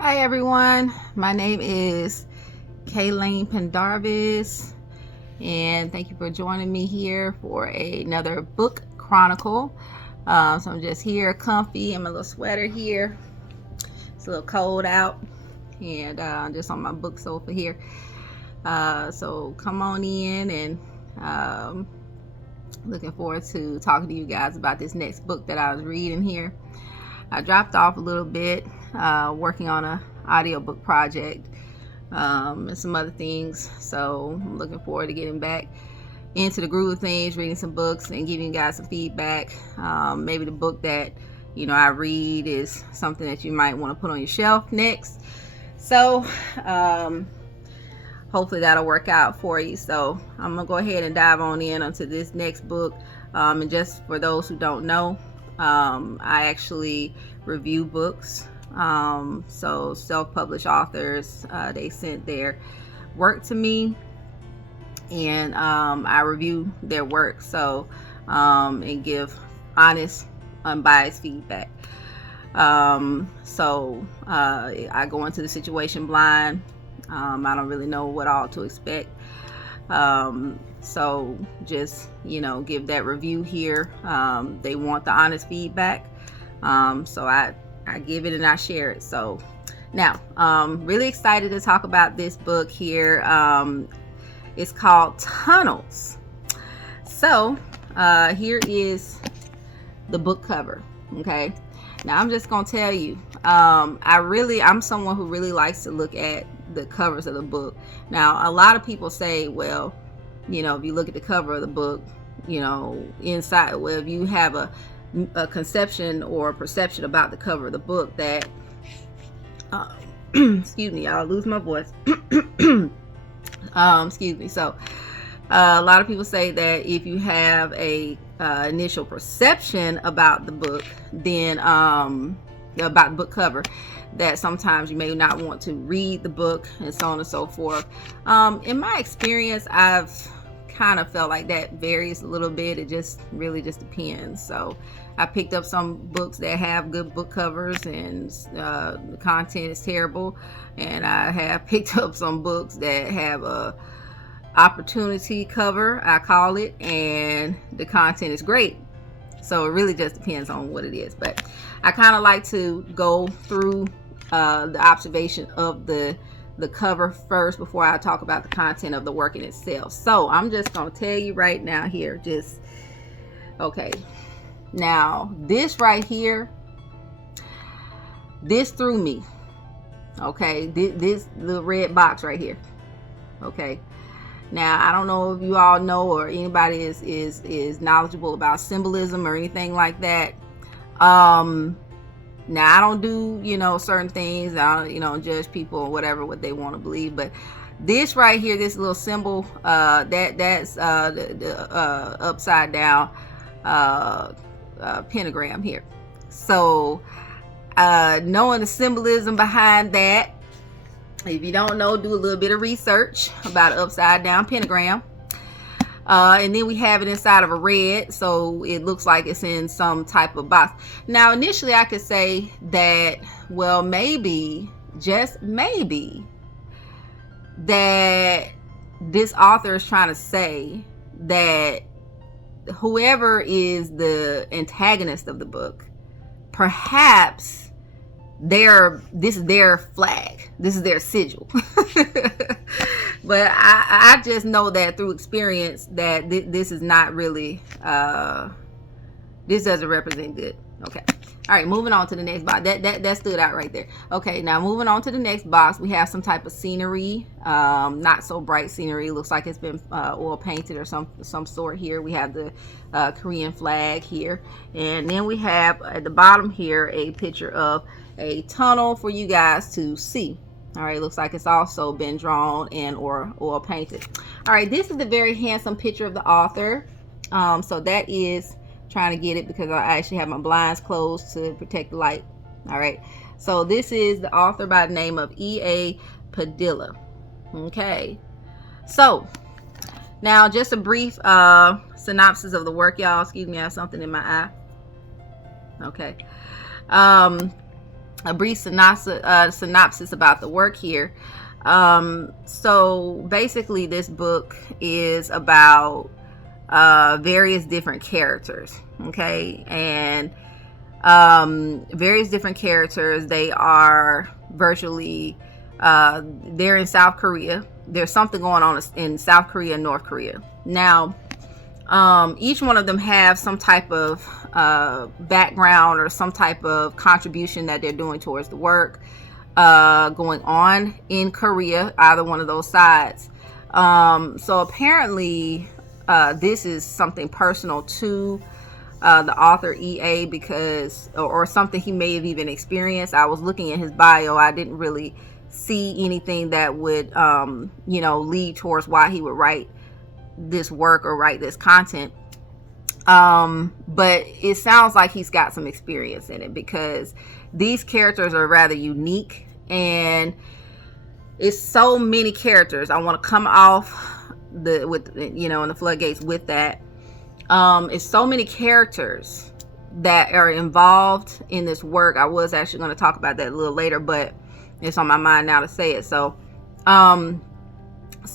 Hi everyone, my name is Kayleen Pendarvis, and thank you for joining me here for another book chronicle. So I'm just here, comfy in my little sweater here. It's a little cold out, and just on my book sofa here. So come on in, and looking forward to talking to you guys about this next book that I was reading here. I dropped off a little bit, working on a audiobook project and some other things. So I'm looking forward to getting back into the groove of things, reading some books and giving you guys some feedback. Maybe the book that I read is something that you might want to put on your shelf next. So hopefully that'll work out for you. So I'm gonna go ahead and dive on in onto this next book. And just for those who don't know, I actually review books. So self-published authors, they sent their work to me, and I review their work. So and give honest, unbiased feedback. So I go into the situation blind. I don't really know what all to expect. So just give that review here. They want the honest feedback, so I give it and I share it. So now really excited to talk about this book here. It's called Tunnels. So here is the book cover. Okay, now I'm just gonna tell you, I'm someone who really likes to look at the covers of the book. Now a lot of people say, well, if you look at the cover of the book, inside, well, if you have a conception or a perception about the cover of the book that excuse me, I'll lose my voice. Excuse me. So a lot of people say that if you have a initial perception about the book, then about the book cover, that sometimes you may not want to read the book, and so on and so forth. In my experience, I've kind of felt like that varies a little bit. It just really just depends. So I picked up some books that have good book covers and the content is terrible, and I have picked up some books that have a opportunity cover, I call it, and the content is great. So it really just depends on what it is. But I kind of like to go through the observation of the cover first before I talk about the content of the work in itself. So I'm just going to tell you right now here, okay. Now this right here, this threw me. Okay, this little red box right here. Okay. Now, I don't know if you all know or anybody is knowledgeable about symbolism or anything like that. Now, I don't do, certain things. I don't, judge people or whatever, what they want to believe. But this right here, this little symbol, that's the upside down pentagram here. So, knowing the symbolism behind that, if you don't know, do a little bit of research about an upside down pentagram. And then we have it inside of a red, so it looks like it's in some type of box. Now, initially I could say that, well, maybe, just maybe, that this author is trying to say that whoever is the antagonist of the book, perhaps this is their flag, this is their sigil. But I just know that through experience that this is not really this doesn't represent good. Okay, all right, moving on to the next box. That stood out right there. Okay, now moving on to the next box, we have some type of scenery, not so bright scenery. Looks like it's been oil painted or some sort. Here we have the Korean flag here, and then we have at the bottom here a picture of a tunnel for you guys to see. All right, looks like it's also been drawn and or oil painted. All right, this is the very handsome picture of the author. So that is, trying to get it because I actually have my blinds closed to protect the light. All right, so this is the author by the name of E.A. Padilla. Okay, so now just a brief synopsis of the work, y'all. Excuse me, I have something in my eye. Okay. a brief synopsis about the work here. So basically, this book is about various different characters, okay, and various different characters. They are virtually they're in South Korea. There's something going on in South Korea and North Korea. Now, each one of them have some type of background or some type of contribution that they're doing towards the work going on in Korea, either one of those sides. So apparently this is something personal to the author EA, because or something he may have even experienced. I was looking at his bio. I didn't really see anything that would lead towards why he would write this work or write this content. But it sounds like he's got some experience in it, because these characters are rather unique, and it's so many characters. I want to come off in the floodgates with that. It's so many characters that are involved in this work. I was actually going to talk about that a little later, but it's on my mind now to say it. So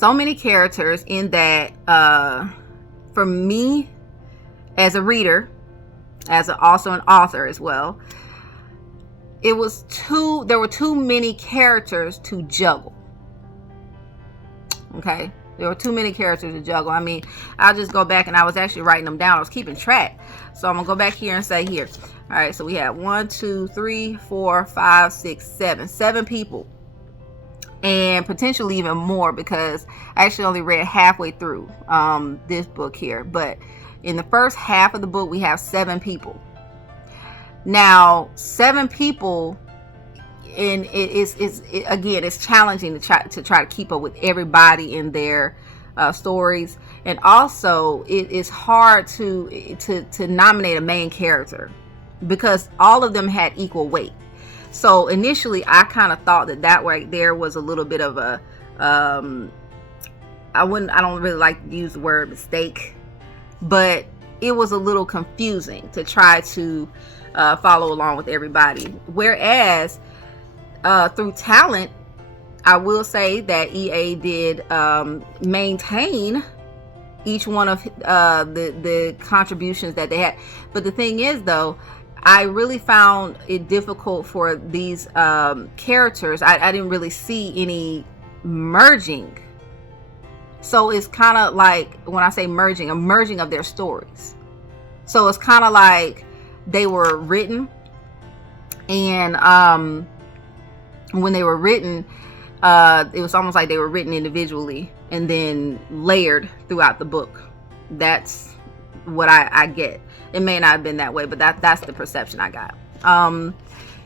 many characters in that, for me as a reader, as also an author as well, there were too many characters to juggle. Okay, there were too many characters to juggle. I mean, I'll just go back, and I was actually writing them down. I was keeping track. So I'm gonna go back here and say here. All right, so we have 1, 2, 3, 4, 5, 6, 7 people, and potentially even more, because I actually only read halfway through this book here. But in the first half of the book, we have 7 people. Now, 7 people, and it's challenging to try to keep up with everybody in their stories, and also it is hard to nominate a main character, because all of them had equal weight. So initially, I kind of thought that right there was a little bit of a I don't really like to use the word mistake, but it was a little confusing to try to follow along with everybody. Whereas through talent, I will say that EA did maintain each one of the contributions that they had. But the thing is, though, I really found it difficult for these characters. I didn't really see any merging. So it's kind of like, when I say merging, a merging of their stories. So it's kind of like they were written, and when they were written, it was almost like they were written individually and then layered throughout the book. That's what I get. It may not have been that way, but that's the perception I got.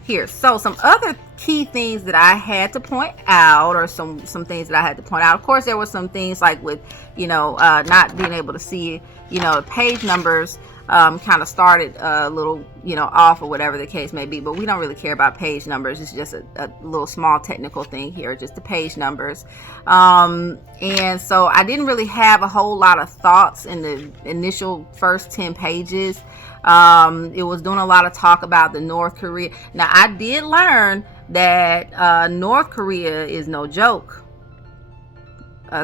Here, so some other key things that I had to point out, or some things that I had to point out. Of course, there were some things like with not being able to see page numbers. Kind of started a little off, or whatever the case may be, but we don't really care about page numbers. It's just a little small technical thing here, just the page numbers. And so I didn't really have a whole lot of thoughts in the initial first 10 pages. It was doing a lot of talk about the North Korea. Now, I did learn that North Korea is no joke.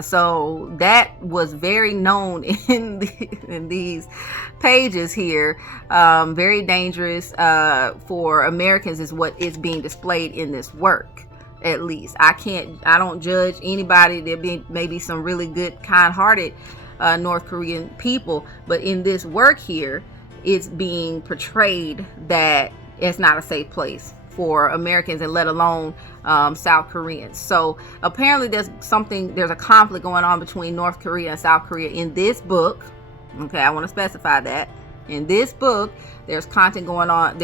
So that was very known in these pages here. Very dangerous for Americans is what is being displayed in this work. At least I don't judge anybody. There may be some really good, kind-hearted North Korean people, but in this work here, it's being portrayed that it's not a safe place for Americans, and let alone South Koreans. So apparently there's a conflict going on between North Korea and South Korea in this book. Okay, I want to specify that. In this book, there's conflict going on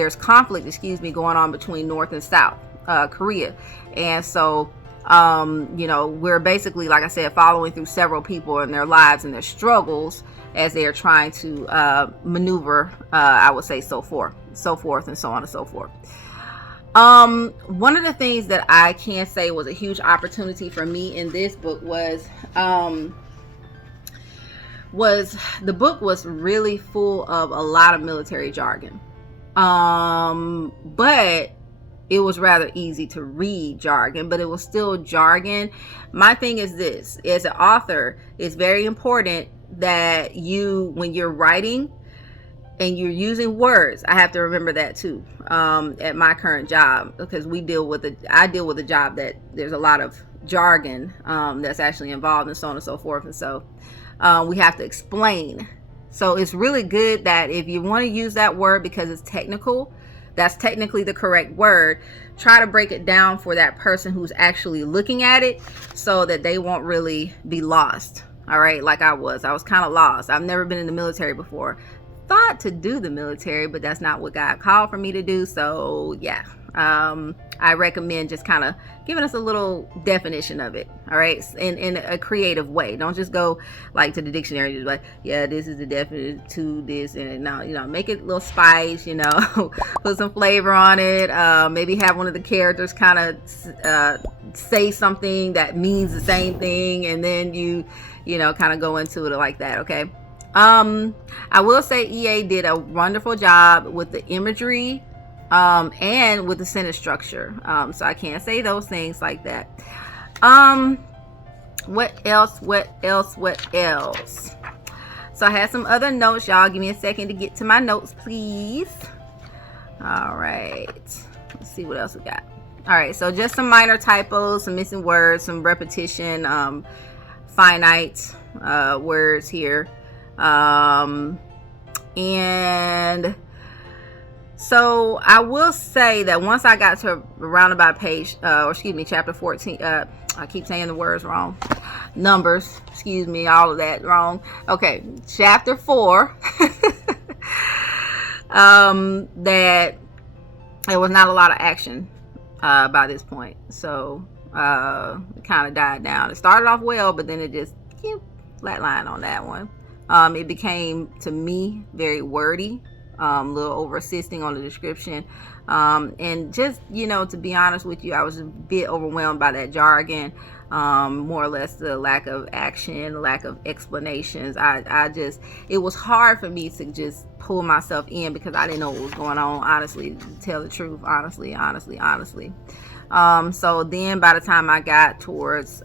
between North and South Korea. And so we're basically, like I said, following through several people in their lives and their struggles as they are trying to maneuver, I would say, so forth and so on and so forth. One of the things that I can say was a huge opportunity for me in this book was the book was really full of a lot of military jargon. But it was rather easy to read jargon, but it was still jargon. My thing is this: as an author, it's very important that you, when you're writing and you're using words, I have to remember that too, at my current job, because I deal with a job that there's a lot of jargon that's actually involved, and so on and so forth. And so we have to explain. So it's really good that if you want to use that word because it's technical, that's technically the correct word, try to break it down for that person who's actually looking at it so that they won't really be lost. All right, like I was kind of lost. I've never been in the military before. Thought to do the military, but that's not what God called for me to do. So yeah, I recommend just kind of giving us a little definition of it. All right, in a creative way. Don't just go like to the dictionary, just like, yeah, this is the definition to this, and now, you know, make it a little spice, you know, put some flavor on it. Maybe have one of the characters kind of say something that means the same thing, and then you know, kind of go into it like that. Okay. I will say EA did a wonderful job with the imagery and with the sentence structure. So I can't say those things like that. What else? So I had some other notes, y'all. Give me a second to get to my notes, please. All right. Let's see what else we got. All right. So just some minor typos, some missing words, some repetition, finite words here. And so I will say that once I got to around about page, chapter 14, I keep saying the words wrong. Numbers, excuse me, all of that wrong. Okay, chapter 4, that there was not a lot of action, by this point. So, it kind of died down. It started off well, but then it just, flatlined on that one. It became, to me, very wordy, a little over assisting on the description. And just, you know, to be honest with you, I was a bit overwhelmed by that jargon, more or less the lack of action, lack of explanations. It was hard for me to just pull myself in because I didn't know what was going on, honestly, to tell the truth, honestly. So then by the time I got towards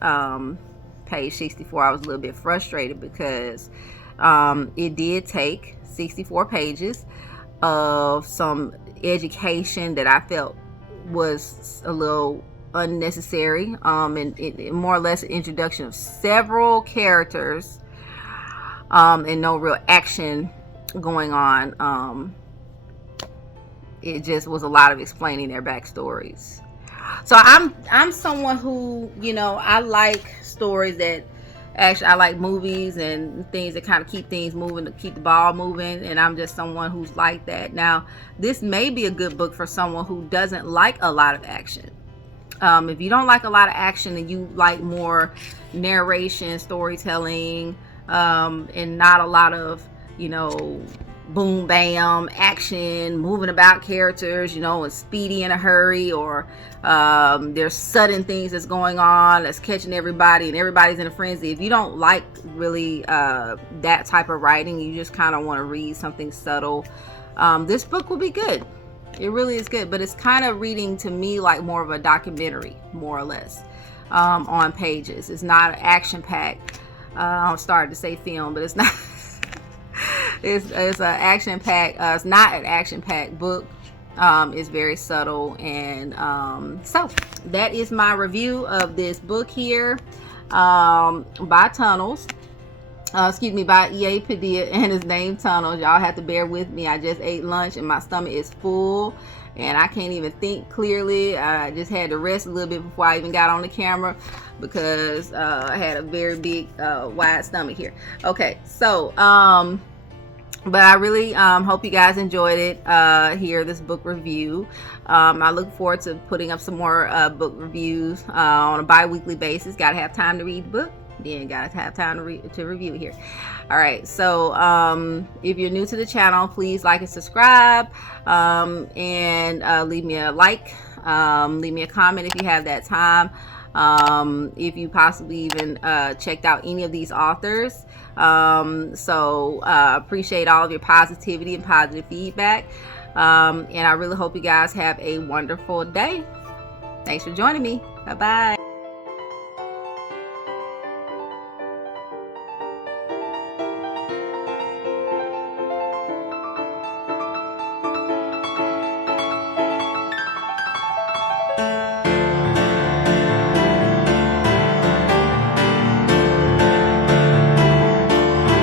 page 64, I was a little bit frustrated because it did take 64 pages of some education that I felt was a little unnecessary, and more or less an introduction of several characters, and no real action going on. It just was a lot of explaining their backstories. So I'm someone who, you know, I like stories that actually, I like movies and things that kind of keep things moving, to keep the ball moving, and I'm just someone who's like that. Now, this may be a good book for someone who doesn't like a lot of action. If you don't like a lot of action and you like more narration, storytelling, and not a lot of, you know, boom bam action, moving about characters, you know, and speedy in a hurry, or there's sudden things that's going on that's catching everybody and everybody's in a frenzy. If you don't like really that type of writing, you just kind of want to read something subtle, this book will be good. It really is good, but it's kind of reading to me like more of a documentary, more or less, on pages. It's not an action packed, I'm starting to say film, but it's not. It's an action pack. It's not an action packed book. It's very subtle, and so that is my review of this book here, by Tunnels. By E.A. Padilla, and his name Tunnels. Y'all have to bear with me. I just ate lunch and my stomach is full, and I can't even think clearly. I just had to rest a little bit before I even got on the camera because I had a very big, wide stomach here. Okay, so but I really hope you guys enjoyed it, this book review. I look forward to putting up some more book reviews on a bi-weekly basis. Gotta have time to read the book, then gotta have time to review here. All right, so if you're new to the channel, please like and subscribe, and leave me a like, leave me a comment if you have that time. If you possibly even checked out any of these authors. Appreciate all of your positivity and positive feedback. And I really hope you guys have a wonderful day. Thanks for joining me. Bye-bye.